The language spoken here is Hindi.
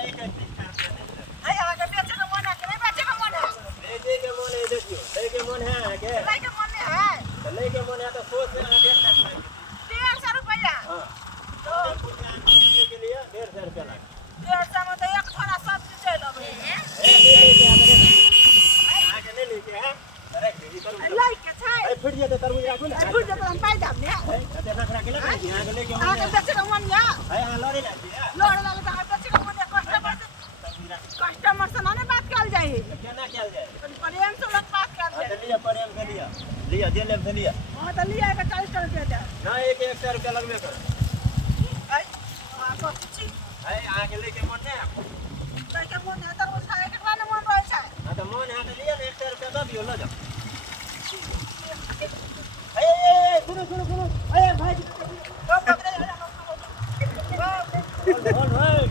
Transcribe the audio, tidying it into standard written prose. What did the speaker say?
एक एक पीस करके दे दे। है आगे बेचे का मन है कि नहीं बेचे का मन है? ले के मन है देखियो, ले के मन है आगे। ले के मन है तो ले के मन है तो सोच से आगे तक में। 150 रुपया। हां तो पूरे आने के लिए 150 रुपया लगे। 150 में तो एक थोड़ा सब्जी चल अबे। आगे ले लेके है अरे खरीदी करू लाई के छै ए फिर जे तरबूज राखू ना फुट जब हम पाई दाम ने ए अते रख रख ले आगे लेके आगे बेचे का मन है है हां लड़ी लागी है लोड़ लागे तो बेचे का मन है कस्टमर से ना बात कल जाए केना कैल जाए प्रेम से लोग बात कर हां तो लिया प्रेम से लिया लिया जे लेब से लिया हां तो लिया का 40 कर दे दे ना एक 100 रुपया लगबे कर है हां तो छी है आगे लेके मन है लेके मन है तो वो खाए के ना मन रहे छै हां तो मन है तो लिया 100 रुपया दे दियो ले जा ए सुनो सुनो सुनो ए भाई बाप रे बोल भाई